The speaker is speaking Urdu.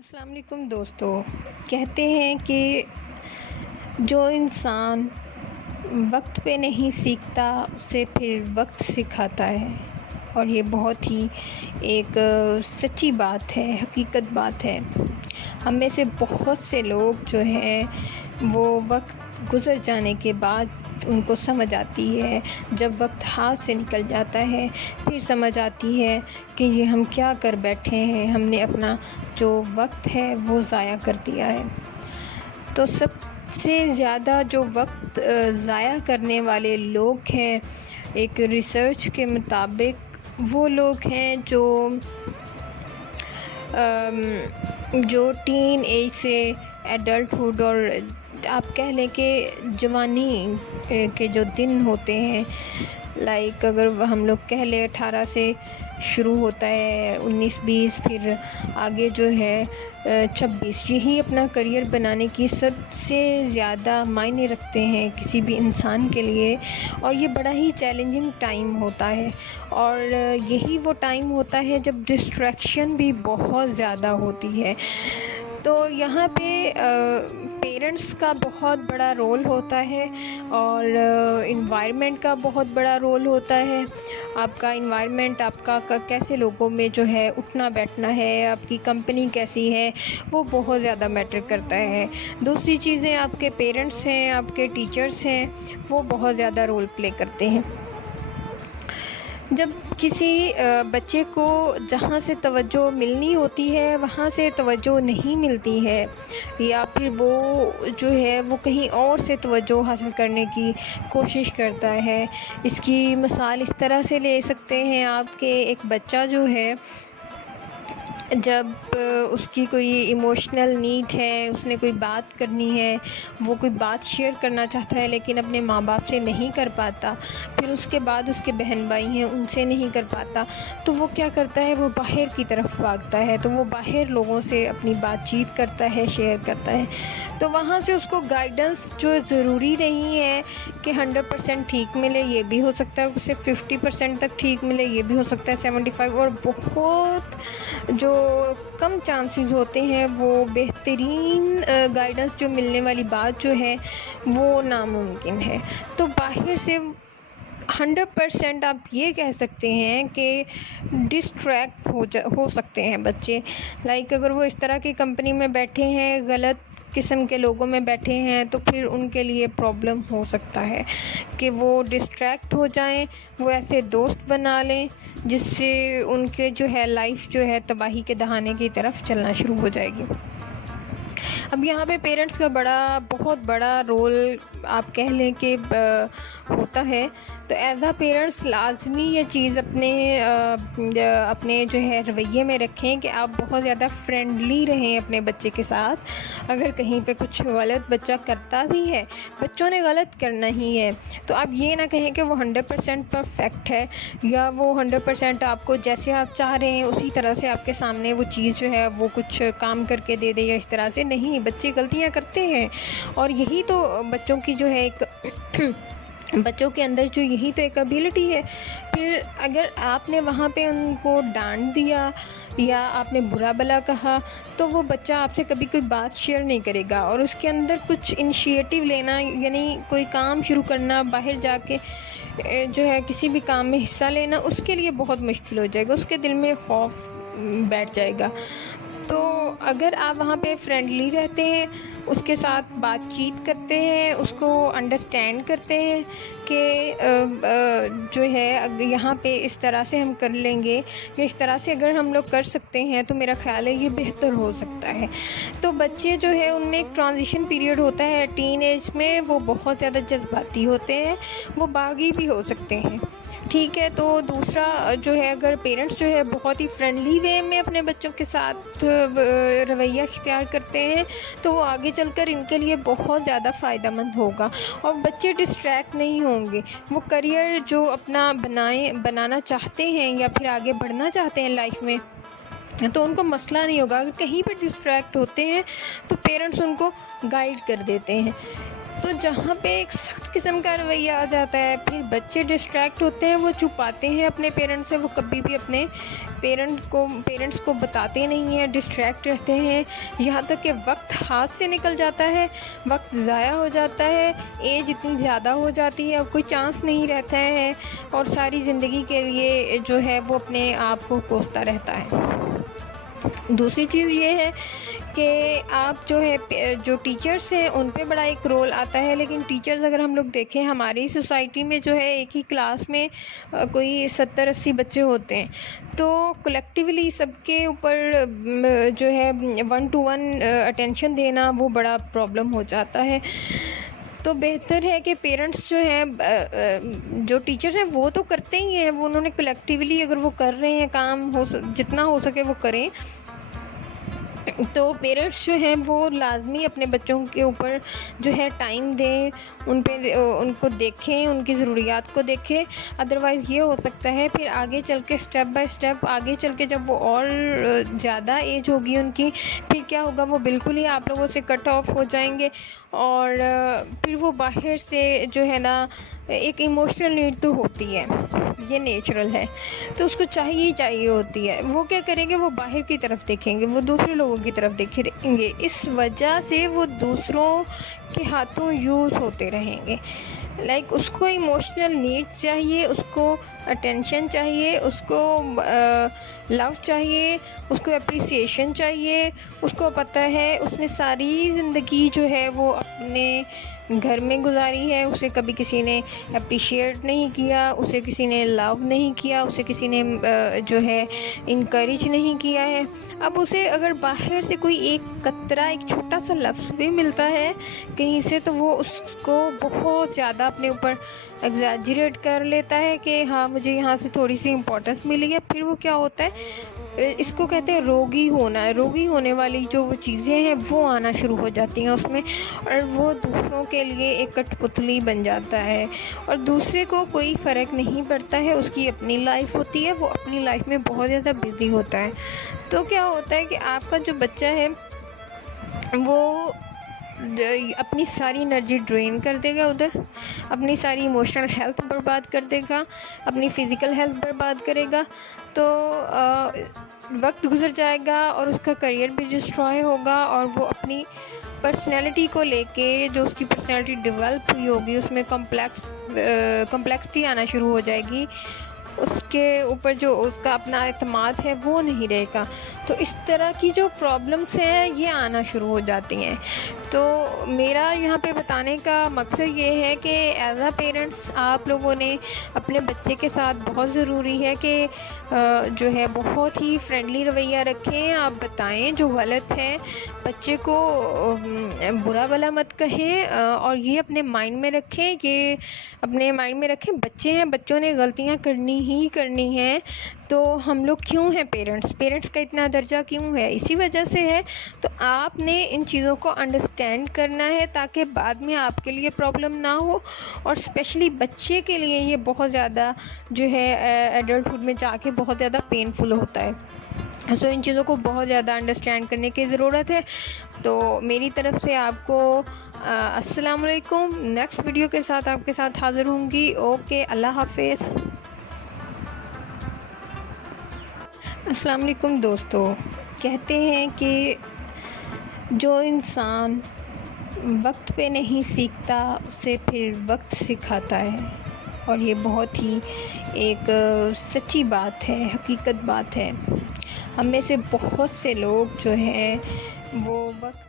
السلام علیکم دوستو، کہتے ہیں کہ جو انسان وقت پہ نہیں سیکھتا اسے پھر وقت سکھاتا ہے، اور یہ بہت ہی ایک سچی بات ہے، حقیقت بات ہے۔ ہم میں سے بہت سے لوگ جو ہیں وہ وقت گزر جانے کے بعد ان کو سمجھ آتی ہے، جب وقت ہاتھ سے نکل جاتا ہے پھر سمجھ آتی ہے کہ یہ ہم کیا کر بیٹھے ہیں، ہم نے اپنا جو وقت ہے وہ ضائع کر دیا ہے۔ تو سب سے زیادہ جو وقت ضائع کرنے والے لوگ ہیں، ایک ریسرچ کے مطابق وہ لوگ ہیں جو ٹین ایج سے ایڈلٹہوڈ، اور آپ کہہ لیں کہ جوانی کے جو دن ہوتے ہیں، لائک اگر ہم لوگ کہہ لیں 18 سے شروع ہوتا ہے، 19-20، پھر آگے جو ہے 26، یہی اپنا کریئر بنانے کی سب سے زیادہ معنی رکھتے ہیں کسی بھی انسان کے لیے، اور یہ بڑا ہی چیلنجنگ ٹائم ہوتا ہے، اور یہی وہ ٹائم ہوتا ہے جب ڈسٹریکشن بھی بہت زیادہ ہوتی ہے۔ تو یہاں پہ پیرنٹس کا بہت بڑا رول ہوتا ہے، اور انوائرمنٹ کا بہت بڑا رول ہوتا ہے۔ آپ کا انوائرمنٹ، آپ کا کیسے لوگوں میں جو ہے اٹھنا بیٹھنا ہے، آپ کی کمپنی کیسی ہے، وہ بہت زیادہ میٹر کرتا ہے۔ دوسری چیزیں آپ کے پیرنٹس ہیں، آپ کے ٹیچرس ہیں، وہ بہت زیادہ رول پلے کرتے ہیں۔ جب کسی بچے کو جہاں سے توجہ ملنی ہوتی ہے وہاں سے توجہ نہیں ملتی ہے، یا پھر وہ جو ہے وہ کہیں اور سے توجہ حاصل کرنے کی کوشش کرتا ہے، اس کی مثال اس طرح سے لے سکتے ہیں آپ کہ ایک بچہ جو ہے جب اس کی کوئی ایموشنل نیڈ ہے، اس نے کوئی بات کرنی ہے، وہ کوئی بات شیئر کرنا چاہتا ہے لیکن اپنے ماں باپ سے نہیں کر پاتا، پھر اس کے بعد اس کے بہن بھائی ہیں ان سے نہیں کر پاتا، تو وہ کیا کرتا ہے، وہ باہر کی طرف بھاگتا ہے، تو وہ باہر لوگوں سے اپنی بات چیت کرتا ہے، شیئر کرتا ہے۔ تو وہاں سے اس کو گائیڈنس جو ضروری نہیں ہے کہ 100% ٹھیک ملے، یہ بھی ہو سکتا ہے اسے 50% تک ٹھیک ملے، یہ بھی ہو سکتا ہے 75، اور بہت جو کم چانسز ہوتے ہیں وہ بہترین گائیڈنس جو ملنے والی بات جو ہے وہ ناممکن ہے۔ تو باہر سے 100% آپ یہ کہہ سکتے ہیں کہ ڈسٹریکٹ ہو سکتے ہیں بچے، لائک اگر وہ اس طرح کی کمپنی میں بیٹھے ہیں، غلط قسم کے لوگوں میں بیٹھے ہیں، تو پھر ان کے لیے پرابلم ہو سکتا ہے کہ وہ ڈسٹریکٹ ہو جائیں، وہ ایسے دوست بنا لیں جس سے ان کے جو ہے لائف جو ہے تباہی کے دہانے کی طرف چلنا شروع ہو جائے گی۔ اب یہاں پہ پیرنٹس کا بہت بڑا رول آپ کہہ لیں کہ ہوتا ہے۔ تو ایز اے پیرنٹس لازمی یہ چیز اپنے جو ہے رویے میں رکھیں کہ آپ بہت زیادہ فرینڈلی رہیں اپنے بچے کے ساتھ۔ اگر کہیں پہ کچھ غلط بچہ کرتا بھی ہے، بچوں نے غلط کرنا ہی ہے، تو آپ یہ نہ کہیں کہ وہ 100% پرفیکٹ ہے، یا وہ 100% آپ کو جیسے آپ چاہ رہے ہیں اسی طرح سے آپ کے سامنے وہ چیز جو ہے وہ کچھ کام کر کے دے دے، یا اس طرح سے نہیں۔ بچے غلطیاں کرتے ہیں، اور یہی تو بچوں کی جو ہے ایک بچوں کے اندر جو یہی تو ایک ابیلٹی ہے۔ پھر اگر آپ نے وہاں پہ ان کو ڈانٹ دیا یا آپ نے برا بلا کہا، تو وہ بچہ آپ سے کبھی کوئی بات شیئر نہیں کرے گا، اور اس کے اندر کچھ انیشیٹو لینا، یعنی کوئی کام شروع کرنا، باہر جا کے جو ہے کسی بھی کام میں حصہ لینا، اس کے لیے بہت مشکل ہو جائے گا، اس کے دل میں خوف بیٹھ جائے گا۔ تو اگر آپ وہاں پہ فرینڈلی رہتے ہیں، اس کے ساتھ بات چیت کرتے ہیں، اس کو انڈرسٹینڈ کرتے ہیں کہ جو ہے یہاں پہ اس طرح سے ہم کر لیں گے، یا اس طرح سے اگر ہم لوگ کر سکتے ہیں تو میرا خیال ہے یہ بہتر ہو سکتا ہے۔ تو بچے جو ہے ان میں ایک ٹرانزیشن پیریڈ ہوتا ہے ٹین ایج میں، وہ بہت زیادہ جذباتی ہوتے ہیں، وہ باغی بھی ہو سکتے ہیں، ٹھیک ہے۔ تو دوسرا جو ہے، اگر پیرنٹس جو ہے بہت ہی فرینڈلی وے میں اپنے بچوں کے ساتھ رویہ اختیار کرتے ہیں، تو وہ آگے چل کر ان کے لیے بہت زیادہ فائدہ مند ہوگا، اور بچے ڈسٹریکٹ نہیں ہوں گے۔ وہ کریئر جو اپنا بنانا چاہتے ہیں یا پھر آگے بڑھنا چاہتے ہیں لائف میں، تو ان کو مسئلہ نہیں ہوگا۔ اگر کہیں پہ ڈسٹریکٹ ہوتے ہیں تو پیرنٹس ان کو گائیڈ کر دیتے ہیں تو جہاں پہ ایک سخت قسم کا رویہ آ جاتا ہے، پھر بچے ڈسٹریکٹ ہوتے ہیں، وہ چھپاتے ہیں اپنے پیرنٹس سے، وہ کبھی بھی اپنے پیرنٹس کو بتاتے نہیں ہیں، ڈسٹریکٹ رہتے ہیں، یہاں تک کہ وقت ہاتھ سے نکل جاتا ہے، وقت ضائع ہو جاتا ہے، ایج اتنی زیادہ ہو جاتی ہے، اب کوئی چانس نہیں رہتا ہے، اور ساری زندگی کے لیے جو ہے وہ اپنے آپ کو کوستا رہتا ہے۔ دوسری چیز یہ ہے کہ آپ جو ٹیچرس ہیں ان پہ بڑا ایک رول آتا ہے، لیکن ٹیچرز اگر ہم لوگ دیکھیں ہماری سوسائٹی میں جو ہے ایک ہی کلاس میں کوئی 70-80 بچے ہوتے ہیں، تو کلیکٹیولی سب کے اوپر جو ہے 1 to 1 اٹینشن دینا وہ بڑا پرابلم ہو جاتا ہے۔ تو بہتر ہے کہ پیرنٹس جو ہیں جو ٹیچرز ہیں وہ تو کرتے ہی ہیں، وہ انہوں نے کلیکٹیولی اگر وہ کر رہے ہیں کام، جتنا ہو سکے وہ کریں، تو پیرنٹس جو ہیں وہ لازمی اپنے بچوں کے اوپر جو ہے ٹائم دیں، ان کو دیکھیں، ان کی ضروریات کو دیکھیں۔ ادروائز یہ ہو سکتا ہے پھر آگے چل کے اسٹیپ بائی اسٹیپ، آگے چل کے جب وہ اور زیادہ ایج ہوگی ان کی، پھر کیا ہوگا، وہ بالکل ہی آپ لوگوں سے کٹ آف ہو جائیں گے، اور پھر وہ باہر سے جو ہے نا ایک ایموشنل نیڈ تو ہوتی ہے، یہ نیچرل ہے، تو اس کو چاہیے ہوتی ہے، وہ کیا کریں گے، وہ باہر کی طرف دیکھیں گے، وہ دوسرے لوگوں کی طرف دیکھیں گے، اس وجہ سے وہ دوسروں کے ہاتھوں یوز ہوتے رہیں گے۔ لائک اس کو ایموشنل نیڈ چاہیے، اس کو اٹینشن چاہیے، اس کو لو چاہیے، اس کو اپریسیشن چاہیے، اس کو پتہ ہے اس نے ساری زندگی جو ہے وہ اپنے گھر میں گزاری ہے، اسے کبھی کسی نے اپریشیٹ نہیں کیا، اسے کسی نے لو نہیں کیا، اسے کسی نے جو ہے انکریج نہیں کیا ہے۔ اب اسے اگر باہر سے کوئی ایک قطرہ، ایک چھوٹا سا لفظ بھی ملتا ہے کہیں سے، تو وہ اس کو بہت زیادہ اپنے اوپر ایگزیجریٹ کر لیتا ہے کہ ہاں مجھے یہاں سے تھوڑی سی امپورٹنس ملی ہے، پھر وہ کیا ہوتا ہے، اس کو کہتے ہیں روگی ہونا ہے، روگی ہونے والی جو وہ چیزیں ہیں وہ آنا شروع ہو جاتی ہیں اس میں، اور وہ دوسروں کے لیے ایک کٹ پتلی بن جاتا ہے، اور دوسرے کو کوئی فرق نہیں پڑتا ہے، اس کی اپنی لائف ہوتی ہے، وہ اپنی لائف میں بہت زیادہ بزی ہوتا ہے۔ تو کیا ہوتا ہے کہ آپ کا جو بچہ ہے وہ اپنی ساری انرجی ڈرین کر دے گا ادھر، اپنی ساری ایموشنل ہیلتھ برباد کر دے گا، اپنی فزیکل ہیلتھ برباد کرے گا، تو وقت گزر جائے گا اور اس کا کریئر بھی ڈسٹرائے ہوگا، اور وہ اپنی پرسنالٹی کو لے کے، جو اس کی پرسنالٹی ڈیولپ ہوئی ہوگی، اس میں کمپلیکسٹی آنا شروع ہو جائے گی، اس کے اوپر جو اس کا اپنا اعتماد ہے وہ نہیں رہے گا۔ تو اس طرح کی جو پرابلمس ہیں یہ آنا شروع ہو جاتی ہیں۔ تو میرا یہاں پہ بتانے کا مقصد یہ ہے کہ ایز اے پیرنٹس آپ لوگوں نے اپنے بچے کے ساتھ بہت ضروری ہے کہ جو ہے بہت ہی فرینڈلی رویہ رکھیں، آپ بتائیں جو غلط ہے، بچے کو برا بھلا مت کہیں، اور یہ اپنے مائنڈ میں رکھیں، بچے ہیں، بچوں نے غلطیاں کرنی ہیں، تو ہم لوگ کیوں ہیں پیرنٹس کا اتنا درجہ کیوں ہے، اسی وجہ سے ہے۔ تو آپ نے ان چیزوں کو انڈرسٹینڈ کرنا ہے تاکہ بعد میں آپ کے لیے پرابلم نہ ہو، اور اسپیشلی بچے کے لیے یہ بہت زیادہ جو ہے ایڈلٹہڈ میں جا کے بہت زیادہ پینفل ہوتا ہے۔ تو ان چیزوں کو بہت زیادہ انڈرسٹینڈ کرنے کی ضرورت ہے۔ تو میری طرف سے آپ کو السلام علیکم، نیکسٹ ویڈیو کے ساتھ آپ کے ساتھ حاضر ہوں گی۔ اوکے، اللہ حافظ۔ السلام علیکم دوستو، کہتے ہیں کہ جو انسان وقت پہ نہیں سیکھتا اسے پھر وقت سکھاتا ہے، اور یہ بہت ہی ایک سچی بات ہے، حقیقت بات ہے۔ ہم میں سے بہت سے لوگ جو ہیں وہ وقت